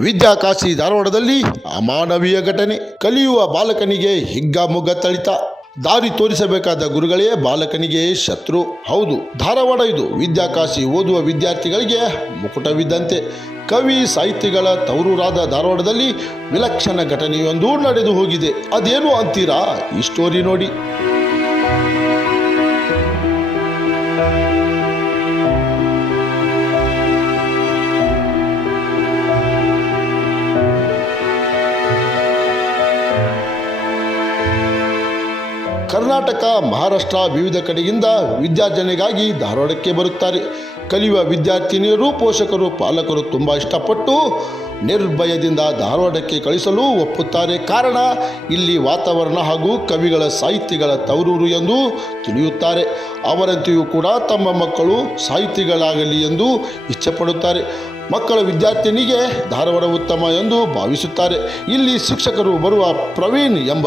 ವಿದ್ಯಾಕಾಶಿ ಧಾರವಾಡದಲ್ಲಿ ಅಮಾನವೀಯ ಘಟನೆ. ಕಲಿಯುವ ಬಾಲಕನಿಗೆ ಹಿಗ್ಗಾಮುಗ್ಗ ಥಳಿತ. ದಾರಿ ತೋರಿಸಬೇಕಾದ ಗುರುಗಳೇ ಬಾಲಕನಿಗೆ ಶತ್ರು. ಹೌದು, ಧಾರವಾಡ ಇದು. ವಿದ್ಯಾಕಾಶಿ ಓದುವ ವಿದ್ಯಾರ್ಥಿಗಳಿಗೆ ಮುಕುಟವಿದ್ದಂತೆ. ಕವಿ ಸಾಹಿತಿಗಳ ತವರೂರಾದ ಧಾರವಾಡದಲ್ಲಿ ವಿಲಕ್ಷಣ ಘಟನೆಯೊಂದು ನಡೆದು ಹೋಗಿದೆ. ಅದೇನು ಅಂತೀರಾ? ಈ ಸ್ಟೋರಿ ನೋಡಿ. ಕರ್ನಾಟಕ, ಮಹಾರಾಷ್ಟ್ರ ವಿವಿಧ ಕಡೆಯಿಂದ ವಿದ್ಯಾರ್ಜನೆಗಾಗಿ ಧಾರವಾಡಕ್ಕೆ ಬರುತ್ತಾರೆ. ಕಲಿಯುವ ವಿದ್ಯಾರ್ಥಿನಿಯರು, ಪೋಷಕರು, ಪಾಲಕರು ತುಂಬ ಇಷ್ಟಪಟ್ಟು ನಿರ್ಭಯದಿಂದ ಧಾರವಾಡಕ್ಕೆ ಕಳಿಸಲು ಒಪ್ಪುತ್ತಾರೆ. ಕಾರಣ, ಇಲ್ಲಿ ವಾತಾವರಣ ಹಾಗೂ ಕವಿಗಳ ಸಾಹಿತಿಗಳ ತವರೂರು ಎಂದು ತಿಳಿಯುತ್ತಾರೆ. ಅವರಂತೆಯೂ ಕೂಡ ತಮ್ಮ ಮಕ್ಕಳು ಸಾಹಿತಿಗಳಾಗಲಿ ಎಂದು ಇಚ್ಛೆಪಡುತ್ತಾರೆ. ಮಕ್ಕಳ ವಿದ್ಯಾರ್ಥಿನಿಗೆ ಧಾರವಾಡ ಉತ್ತಮ ಎಂದು ಭಾವಿಸುತ್ತಾರೆ. ಇಲ್ಲಿ ಶಿಕ್ಷಕರು ಬರುವ ಪ್ರವೀಣ್ ಎಂಬ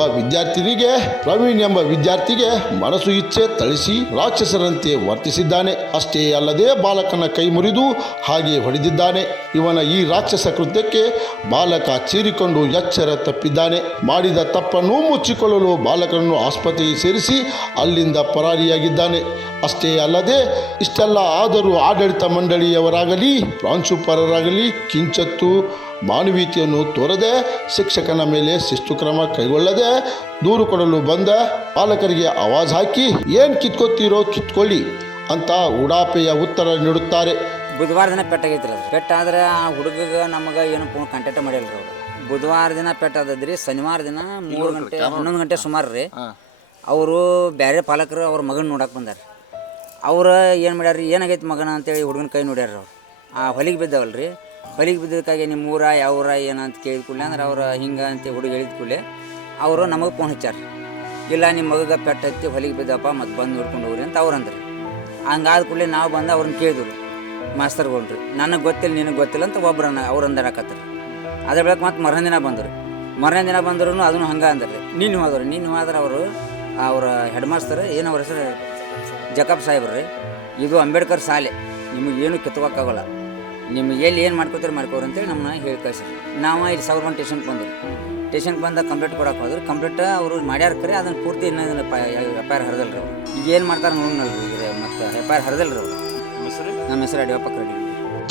ವಿದ್ಯಾರ್ಥಿಗೆ ಮನಸ್ಸು ಇಚ್ಛೆ ಥಳಿಸಿ ರಾಕ್ಷಸರಂತೆ ವರ್ತಿಸಿದ್ದಾನೆ. ಅಷ್ಟೇ ಅಲ್ಲದೆ ಬಾಲಕನ ಕೈ ಮುರಿದು ಹಾಗೆ ಹೊಡೆದಿದ್ದಾನೆ. ಇವನ ಈ ರಾಕ್ಷಸ ಕೃತ್ಯಕ್ಕೆ ಬಾಲಕ ಚೀರಿಕೊಂಡು ಎಚ್ಚರ ತಪ್ಪಿದ್ದಾನೆ. ಮಾಡಿದ ತಪ್ಪನ್ನು ಮುಚ್ಚಿಕೊಳ್ಳಲು ಬಾಲಕನನ್ನು ಆಸ್ಪತ್ರೆಗೆ ಸೇರಿಸಿ ಅಲ್ಲಿಂದ ಪರಾರಿಯಾಗಿದ್ದಾನೆ. ಅಷ್ಟೇ ಅಲ್ಲದೆ ಇಷ್ಟೆಲ್ಲ ಆದರೂ ಆಡಳಿತ ಮಂಡಳಿಯವರಾಗಲಿ ಪ್ರಾಂಶುಪಾಲರಾಗಲಿ ಕಿಂಚತ್ತು ಮಾನವೀಯತೆಯನ್ನು ತೋರದೆ, ಶಿಕ್ಷಕನ ಮೇಲೆ ಶಿಸ್ತು ಕ್ರಮ ಕೈಗೊಳ್ಳದೆ ದೂರು ಕೊಡಲು ಬಂದ ಪಾಲಕರಿಗೆ ಆವಾಜ್ ಹಾಕಿ ಏನು ಕಿತ್ಕೊತೀರೋ ಕಿತ್ಕೊಳ್ಳಿ ಅಂತ ಉಡಾಪೆಯ ಉತ್ತರ ನೀಡುತ್ತಾರೆ. ಬುಧವಾರ ದಿನ ಪೆಟ್ಟಾಗೈತ್ರಿ. ಅದು ಪೆಟ್ಟಾದ್ರೆ ಆ ಹುಡುಗಗೆ ನಮಗೆ ಏನು ಕಾಂಟ್ಯಾಕ್ಟ್ ಮಾಡಿಲ್ಲ ರೀ. ಅವರು ಬುಧವಾರ ದಿನ ಪೆಟ್ಟಾದದ್ರಿ. ಶನಿವಾರ ದಿನ 3 ಗಂಟೆ 11 ಗಂಟೆ ಸುಮಾರು ರೀ ಅವರು ಬೇರೆ ಪಾಲಕರು ಅವ್ರ ಮಗನ ನೋಡಕ್ಕೆ ಬಂದಾರ. ಅವ್ರು ಏನು ಮಾಡ್ಯಾರ ರೀ, ಏನಾಗೈತೆ ಮಗನ ಅಂತೇಳಿ ಹುಡುಗನ ಕೈ ನೋಡ್ಯಾರ. ಅವ್ರು ಆ ಹೊಲಿಗೆ ಬಿದ್ದಾವಲ್ಲ ರೀ, ಹೊಲಿಗೆ ಬಿದ್ದಕ್ಕಾಗಿ ನಿಮ್ಮ ಊರ ಯಾವ ಊರ ಏನಂತ ಕೇಳಿದ ಕೂಡಲೇ ಅಂದ್ರೆ ಅವ್ರು ಹಿಂಗೆ ಅಂತ ಹುಡುಗ ಹೇಳಿದ ಕೂಡಲೇ ಅವರು ನಮಗೆ ಫೋನ್ ಹಚ್ಚಾರ. ಇಲ್ಲ ನಿಮ್ಮ ಮಗಗೆ ಪೆಟ್ಟು ಹತ್ತಿ ಹೊಲಿಗೆ ಬಿದ್ದಪ್ಪ ಮತ್ತು ಬಂದು ನೋಡ್ಕೊಂಡು ಹೋಗ್ರಿ ಅಂತ ಅವ್ರು ಅಂದ್ರಿ. ಹಂಗಾದ ಕೂಡಲೇ ನಾವು ಬಂದು ಅವ್ರನ್ನ ಕೇಳಿದ್ವಿ ಮಾಸ್ತರ್ಗಳ್ರಿ. ನನಗೆ ಗೊತ್ತಿಲ್ಲ ನಿನಗೆ ಗೊತ್ತಿಲ್ಲ ಅಂತ ಒಬ್ರನ್ನ ಅವ್ರು ಅಂದಾಡಕತ್ತಾರೆ. ಅದ್ರ ಬೆಳಗ್ಗೆ ಮತ್ತು ಮರನೇ ದಿನ ಬಂದ್ರು ಅದನ್ನು ಹಂಗೆ ಅಂದ್ರೆ ನೀನು ಹೋದ್ರೆ ಅವರು ಅವರ ಹೆಡ್ ಮಾಸ್ತರ್ ಏನು ಅವ್ರ ಹೆಸರು ಜಕಬ್ ಸಾಹೇಬ್ರು ರೀ, ಇದು ಅಂಬೇಡ್ಕರ್ ಶಾಲೆ, ನಿಮಗೇನು ಕಿತ್ಕೋಕ್ಕಾಗಲ್ಲ, ನಿಮ್ಗೆ ಎಲ್ಲಿ ಏನು ಮಾಡ್ಕೋರಿ ಅಂತೇಳಿ ನಮ್ಮನ್ನ ಹೇಳಿ ಕಳ್ಸಿರಿ. ನಾವು ಇಲ್ಲಿ ಸಾವಿರ ಸ್ಟೇಷನ್ಗೆ ಬಂದ ಕಂಪ್ಲೇಂಟ್ ಕೊಡಕ್ಕೆ ಹೋದ್ರೆ ಕಂಪ್ಲೇಂಟ್ ಅವರು ಮಾಡ್ಯಾರ ಕರೆ ಅದನ್ನು ಪೂರ್ತಿ ಇನ್ನೊಂದು ಎಫ್ ಐ ಆರ್ ಹರಿದಲ್ರಿ. ಅವರು ಈಗ ಏನು ಮಾಡ್ತಾರೆ ನೋಡಲ್ರಿ, ಈಗ ಮತ್ತು ಎಫ್ ಐ ಆರ್ ಹರಿದಲ್ರಿ. ಅವರು ನಮ್ಮ ಹೆಸರು ಅಡಿಯಪ್ಪ ರೆಡ್ಡಿ.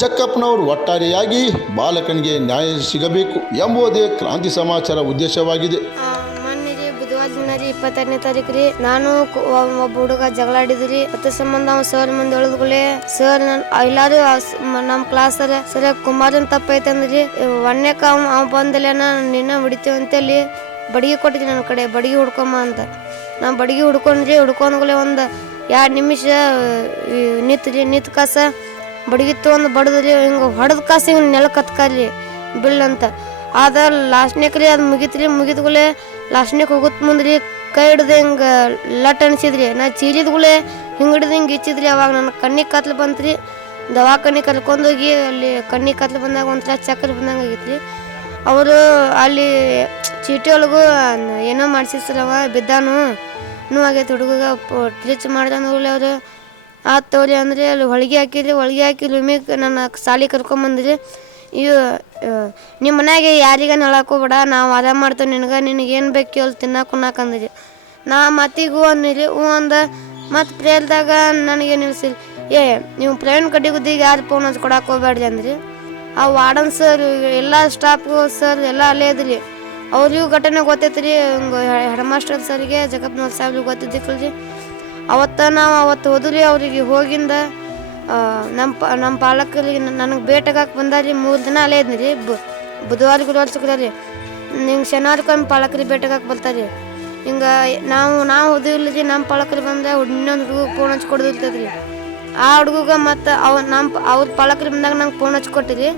ಜಕ್ಕಪ್ಪನವರು ಒಟ್ಟಾರೆಯಾಗಿ ಬಾಲಕನಿಗೆ ನ್ಯಾಯ ಸಿಗಬೇಕು ಎಂಬುದೇ ಕ್ರಾಂತಿ ಸಮಾಚಾರ ಉದ್ದೇಶವಾಗಿದೆ. ಬುಧವಾರ ದಿನ ರೀ 22ನೇ ತಾರೀಕು ರೀ, ನಾನು ಒಬ್ಬ ಹುಡುಗ ಜಗಳ ಆಡಿದ್ರಿ. ಅದ್ರ ಸಂಬಂಧ ಅವ್ನು ಸರ್ ಮುಂದೆ ಹೇಳಿದ್ಗಳೇ, ಸರ್ ಎಲ್ಲಾರು ನಮ್ಮ ಕ್ಲಾಸ್ ಸರ್ ಕುಮಾರನ್ ತಪ್ಪೈತೆ ಅಂದ್ರಿ. 1ನೇಕ ಅವ್ ಬಂದಲೇನ ನಿನ್ನ ಹೊಡಿತೇವೆ ಅಂತೇಳಿ ಬಡಿಗೆ ಕೊಟ್ಟಿದ್ರಿ. ನನ್ನ ಕಡೆ ಬಡಿಗೆ ಹುಡ್ಕೊಂಬ ಅಂತ ನಾವು ಬಡಿಗೆ ಹುಡ್ಕೊಂಡ್ಗಳೇ ಒಂದು 2 ನಿಮಿಷ ನಿಂತು ಕಾಸ ಬಡಿಗೆ ತೊಗೊಂಡು ಬಡದ್ರಿ. ಹಿಂಗೆ ಹೊಡೆದ ಕಾಸ ಹಿಂಗೆ ನೆಲ ಕತ್ಕಲ್ಲಿ ಬಿಲ್ ಅಂತ ಅದ ಲಾಸ್ಟ್ನೇಕ್ ರೀ. ಅದು ಮುಗಿದ್ಗಳೇ ಲಾಸ್ಟ್ನೇಕ್ ಹೋಗುತ್ತ ಮುಂದ್ರಿ ಕೈ ಹಿಡ್ದು ಹಿಂಗೆ ಲಟ್ ಅನಿಸಿದ್ರಿ. ನಾ ಚೀಲಿದ್ಗಳೇ ಹಿಂಗೆ ಹಿಡ್ದು ಹಿಂಗೆ ಇಚ್ಚಿದ್ರಿ. ಅವಾಗ ನನ್ನ ಕಣ್ಣಿಗೆ ಕತ್ಲು ಬಂತ್ರಿ. ದವಾಖಾನಿಗೆ ಕರ್ಕೊಂಡೋಗಿ ಅಲ್ಲಿ ಕಣ್ಣಿಗೆ ಕತ್ಲು ಬಂದಾಗ ಒಂಥರ ಚಕ್ರ ಬಂದಂಗೆ ಆಗಿತ್ರಿ. ಅವರು ಅಲ್ಲಿ ಚೀಟಿ ಒಳಗೂ ಏನೋ ಮಾಡಿಸಿರ್ತಾರವ ಬಿದ್ದಾನು ಆಗೈತೆ ಹುಡುಗ ಟ್ರಿಚ್ ಮಾಡ್ದಂದ್ರೆ ಅವರು ಆತು ತೋರಿ ಅಂದರೆ ಅಲ್ಲಿ ಹೊಳಿಗೆ ಹಾಕಿ ರೂಮಿಗೆ ನನ್ನ ಸಾಲಿ ಕರ್ಕೊಂಬಂದ್ರಿ. ಇವು ನಿಮ್ಮ ಮನ್ಯಾಗೆ ಯಾರಿಗಾನ ಹೇಳಕ್ಕೋಬೇಡ, ನಾವು ಆರಾಮ ಮಾಡ್ತೇವೆ, ನಿನಗೇನು ಬೇಕು ಕೇಳಿ ತಿನ್ನಕ್ಕೆ ನಾ ಮತ್ತಿಗೂ ಅಂದಿರಿ. ಅಂದ ಮತ್ತು ಪ್ರೇಲ್ದಾಗ ನನಗೆ ನಿಲ್ಸಿರಿ. ನೀವು ಪ್ರವೀಣ್ ಕಡ್ಡಿಗುದ್ದಿಗೆ ಯಾರು ಫೋನ್ ಹಚ್ಚಿ ಕೊಡಕ್ಕೆ ಹೋಗ್ಬೇಡ್ರಿ ಅಂದ್ರಿ. ಆ ವಾರ್ಡನ್ ಸರ್ ಎಲ್ಲ ಸ್ಟಾಫ್ಗೂ ಸರ್ ಎಲ್ಲ ಅಲ್ಲೇ ಇದ್ರಿ. ಅವ್ರಿಗೂ ಘಟನೆ ಗೊತ್ತೈತ್ರಿ. ಹಿಂಗೆ ಹೆಡ್ ಮಾಸ್ಟರ್ ಸರ್ಗೆ ಜಗಪ್ನವ್ರ ಸಾಹೇಬ್ರಿಗೆ ಗೊತ್ತಿದ್ದಿಕ್ಕಲ್ರಿ. ಅವತ್ತು ಹೋದ್ರಿ. ಅವ್ರಿಗೆ ಹೋಗಿಂದ ನಮ್ಮ ಪಾಲಕರಿಗೆ ನನಗೆ ಭೇಟಿಯಾಗಕ್ಕೆ ಬಂದಾರಿ. 3 ದಿನ ಅಲ್ಲೇ ಇದ್ನಿ. ಬುಧವಾರ ಗುರುವಾರ ಶುಕ್ರವಾರ ರೀ. ಹಿಂಗೆ ಶನಿವಾರಕ್ಕೊಮ್ಮೆ ಪಾಲಕರಿಗೆ ಭೇಟಿಯಾಗಕ್ಕೆ ಬರ್ತಾರೆ. ಹಿಂಗೆ ನಾವು ಓದಿಲ್ಲ ನಮ್ಮ ಪಾಲಕರು ಬಂದ್ರೆ ಇನ್ನೊಂದು ಹುಡುಗ ಫೋನ್ ಹಚ್ಚಿ ಕೊಡೋದಿರ್ತದ್ರಿ. ಆ ಹುಡುಗ ಮತ್ತು ಅವ್ರ ಪಾಲಕರು ಬಂದಾಗ ನಂಗೆ ಫೋನ್ ಹಚ್ಚಿ ಕೊಟ್ಟಿರಿ.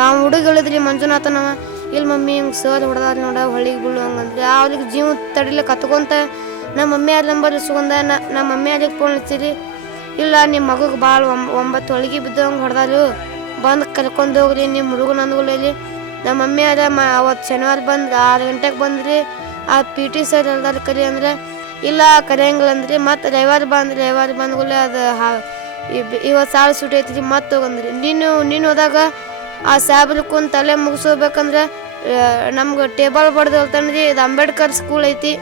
ಆ ಹುಡುಗ ಹೇಳಿದ್ರಿ ಮಂಜುನಾಥನವ, ಇಲ್ಲಿ ಮಮ್ಮಿ ಹಿಂಗೆ ಸರ್ ಹೊಡೆದಾರ ನೋಡ ಹೊಳಿಗೆ ಬೀಳು ಹಂಗಂದ್ರಿ. ಅವ್ರಿಗೆ ಜೀವ ತಡಿಲಿಕ್ಕೆ ಕತ್ಕೊಂತ ನಮ್ಮ ಮಮ್ಮಿ ಯಾರ ನಂಬರ್ ಇಸ್ಕೊಂಡ ನಮ್ಮ ಮಮ್ಮಿ ಯಾರಿಗೆ ಫೋನ್ ಹಚ್ಚಿರಿ. ಇಲ್ಲ ನಿಮ್ಮ ಮಗುಗೆ ಭಾಳ 9 ಹೊಳಿಗೆ ಬಿದ್ದವಂಗೆ ಹೊಡೆದಾರು, ಬಂದು ಕರ್ಕೊಂಡು ಹೋಗ್ರಿ ನಿಮ್ಮ ಹುಡುಗನ ಅಂದ್ಗಳಲ್ಲಿ. ನಮ್ಮ ಮಮ್ಮಿ ಯಾರ ಅವತ್ತು ಶನಿವಾರ ಬಂದು 6 ಗಂಟೆಗೆ ಬಂದ್ರಿ. ಆ PT ಸರ್ ಎಲ್ಲಾರು ಕರಿ ಅಂದ್ರೆ ಇಲ್ಲ ಕರೆಯಂಗಿಲ್ಲ ಅಂದ್ರಿ. ಮತ್ತು ರವಿವಾರ ಬಂದ್ಗಳೇ ಅದು ಇವತ್ತು ಸಾಲ ಸುಟಿ ಐತ್ರಿ ಮತ್ತೆ ಹೋಗಂದ್ರಿ. ನೀನು ಹೋದಾಗ ಆ ಸಾಹೇಬ್ರ ಕುಂತ ತಲೆ ಮುಗಿಸ್ಬೇಕಂದ್ರೆ ನಮ್ಗೆ ಟೇಬಲ್ ಬಡ್ದಲ್ತಂದ್ರಿ ಇದು ಅಂಬೇಡ್ಕರ್ ಸ್ಕೂಲ್ ಐತಿ,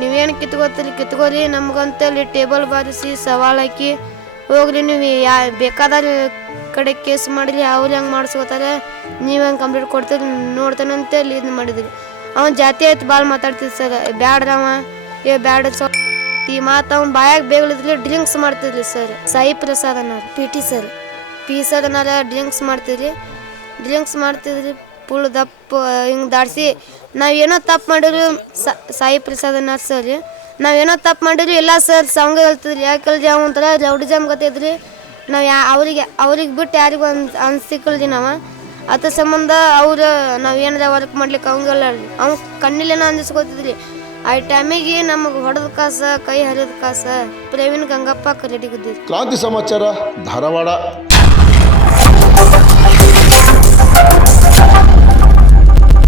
ನೀವೇನು ಕಿತ್ಕೋತೀರಿ ಕಿತ್ಕೋರಿ, ನಮ್ಗಂತಲ್ಲಿ ಟೇಬಲ್ ಬಾರಿಸಿ ಸವಾಲು ಹಾಕಿ ಹೋಗ್ರಿ, ನೀವು ಬೇಕಾದ್ರೆ ಕಡೆ ಕೇಸ್ ಮಾಡಿರಿ, ಅವ್ರು ಹೆಂಗೆ ಮಾಡಿಸ್ಕೋತಾರೆ, ನೀವು ಹೆಂಗೆ ಕಂಪ್ಲೀಟ್ ಕೊಡ್ತೀರಿ ನೋಡ್ತಾನಂತೆ ಅಲ್ಲಿ ಇದು ಮಾಡಿದ್ರಿ. ಅವ್ನು ಜಾತಿ ಆಯ್ತು ಭಾಳ ಮಾತಾಡ್ತಿದ್ದ ಸರ್, ಬ್ಯಾಡ್ರವ ಬ್ಯಾಡ ಈ ಮಾತು ಅವ್ನು ಬಾಯಾಗ ಬೇಗಳಿದ್ರಿ ಡ್ರಿಂಕ್ಸ್ ಮಾಡ್ತಿದ್ರಿ ಸರ್. ಸಾಯಿ ಪ್ರಸಾದ್ ಅನ್ನೋರು PT ಸರ್, ಸರ್ ಅನ್ನೋರು ಡ್ರಿಂಕ್ಸ್ ಮಾಡ್ತಿದ್ರಿ ಫುಲ್ ದಪ್ಪ ಹಿಂಗೆ ದಾಡ್ಸಿ ನಾವೇನೋ ತಪ್ಪು ಮಾಡಿದ್ರು ಸಾಯಿ ಪ್ರಸಾದ್ ಅನ್ನೋರು ಸರ್, ನಾವೇನೋ ತಪ್ಪು ಮಾಡಿದ್ರು ಇಲ್ಲ ಸರ್ ಸಾಂಗ್ ಹೇಳ್ತಿದ್ರಿ, ಯಾಕಲ್ರಿ ಅವ ಒಂಥರ ರೌಡಿ ಜಾಮ್ ಗೊತ್ತಿದ್ರಿ, ನಾವು ಅವ್ರಿಗೆ ಬಿಟ್ಟು ಯಾರಿಗೂ ಅನ್ಸಿಕಲ್ರಿ ನಾವು. ಅದ್ರ ಸಂಬಂಧ ಅವ್ರು ನಾವು ಏನಾರ ವರ್ಕ್ ಮಾಡ್ಲಿಕ್ಕೆ ಅವಂಗೆಲ್ಲ ಅವ್ನು ಕಣ್ಣಿಲ್ಲೇನೋ ಅಂದಿಸ್ಕೊತಿದ್ರಿ. ಆ ಟೈಮಿಗೆ ನಮಗೆ ಹೊಡೆದ ಕಾಸ ಕೈ ಹರಿದ ಕಾಸ ಪ್ರವೀಣ್ ಗಂಗಪ್ಪ ಕರೆಡಿ ಗುದ್ದಿದ್ರು. ಕ್ರಾಂತಿ ಸಮಾಚಾರ ಧಾರವಾಡ.